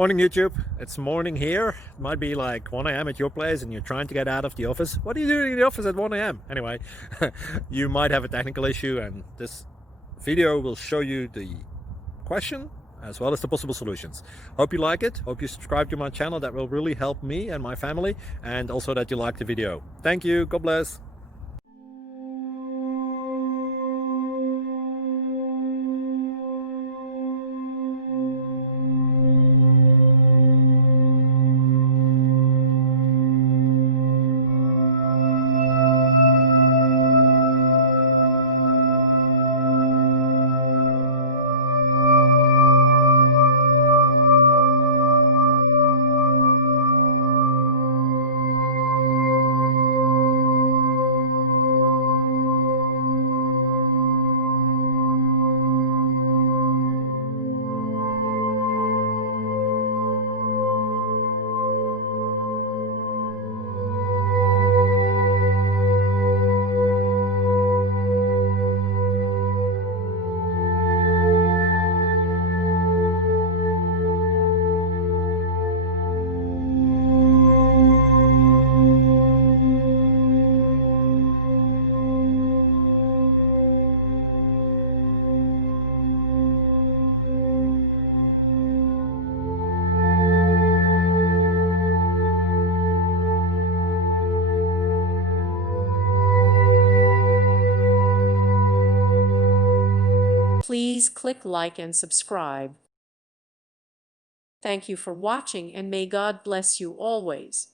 Morning YouTube, it's morning here. It might be like 1 a.m. at your place and you're trying to get out of the office. What are you doing in the office at 1 a.m.? Anyway, you might have a technical issue and this video will show you the question as well as the possible solutions. Hope you like it, hope you subscribe to my channel. That will really help me and my family, and also that you like the video. Thank you, God bless. Please click like and subscribe. Thank you for watching, and may God bless you always.